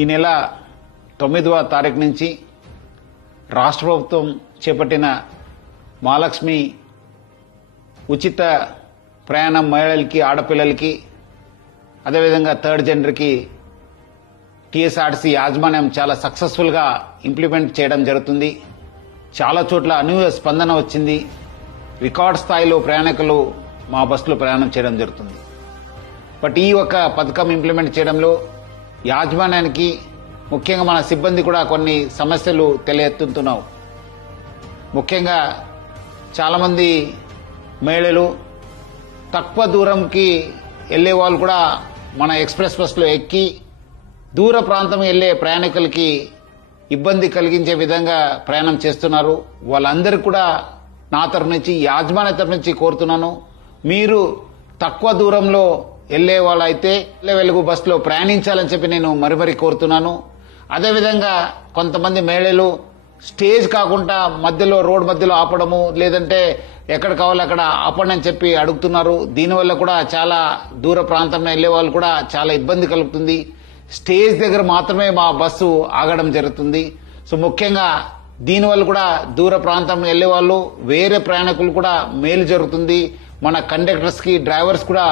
ఈ నెల తొమ్మిదవ తారీఖు నుంచి రాష్ట్ర ప్రభుత్వం చేపట్టిన మహాలక్ష్మి ఉచిత ప్రయాణం మహిళలకి ఆడపిల్లలకి అదేవిధంగా థర్డ్ జెండర్కి టీఎస్ఆర్టీసీ యాజమాన్యం చాలా సక్సెస్ఫుల్గా ఇంప్లిమెంట్ చేయడం జరుగుతుంది చాలా చోట్ల అనూహ్య స్పందన వచ్చింది రికార్డ్ స్థాయిలో ప్రయాణికులు మా బస్సులో ప్రయాణం చేయడం జరుగుతుంది బట్ ఈ ఒక పథకం ఇంప్లిమెంట్ చేయడంలో యాజమాన్యానికి ముఖ్యంగా మన సిబ్బంది కూడా కొన్ని సమస్యలు తెలియెత్తుతున్నావు ముఖ్యంగా చాలామంది మహిళలు తక్కువ దూరంకి వెళ్ళే వాళ్ళు కూడా మన ఎక్స్ప్రెస్ బస్లో ఎక్కి దూర ప్రాంతం వెళ్ళే ప్రయాణికులకి ఇబ్బంది కలిగించే విధంగా ప్రయాణం చేస్తున్నారు వాళ్ళందరికీ కూడా నా తరఫు నుంచి యాజమాన్య తరఫు నుంచి కోరుతున్నాను మీరు తక్కువ దూరంలో వెళ్లే వాళ్ళైతే వెలుగు బస్సులో ప్రయాణించాలని చెప్పి నేను మరిమరి కోరుతున్నాను అదేవిధంగా కొంతమంది మహిళలు స్టేజ్ కాకుండా మధ్యలో రోడ్ మధ్యలో ఆపడము లేదంటే ఎక్కడ కావాలో అక్కడ ఆపండి అని చెప్పి అడుగుతున్నారు దీనివల్ల కూడా చాలా దూర ప్రాంతంలో వెళ్లే వాళ్ళు కూడా చాలా ఇబ్బంది కలుగుతుంది స్టేజ్ దగ్గర మాత్రమే మా బస్సు ఆగడం జరుగుతుంది సో ముఖ్యంగా దీనివల్ల కూడా దూర ప్రాంతం వెళ్లే వాళ్ళు వేరే ప్రయాణికులు కూడా మేలు జరుగుతుంది మన కండక్టర్స్కి డ్రైవర్స్ కూడా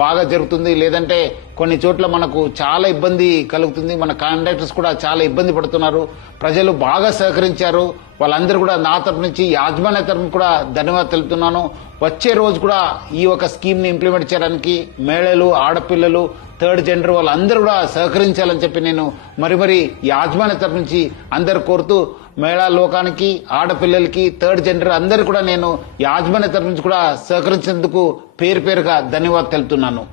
బాగా జరుగుతుంది లేదంటే కొన్ని చోట్ల మనకు చాలా ఇబ్బంది కలుగుతుంది మన కండక్టర్స్ కూడా చాలా ఇబ్బంది పడుతున్నారు ప్రజలు బాగా సహకరించారు వాళ్ళందరూ కూడా నా తరపు నుంచి యాజమాన్య తరపు కూడా ధన్యవాదాలు తెలుపుతున్నాను వచ్చే రోజు కూడా ఈ ఒక స్కీమ్ని ఇంప్లిమెంట్ చేయడానికి మహిళలు ఆడపిల్లలు థర్డ్ జెండర్ వాళ్ళందరూ కూడా సహకరించాలని చెప్పి నేను మరి మరి యాజమాన్య తరపు నుంచి అందరు కోరుతూ మహిళా లోకానికి ఆడపిల్లలకి థర్డ్ జెండర్ అందరికీ కూడా నేను యాజమాన్య తరఫు నుంచి కూడా సహకరించినందుకు పేరు పేరుగా ధన్యవాదాలు తెలుపుతున్నాను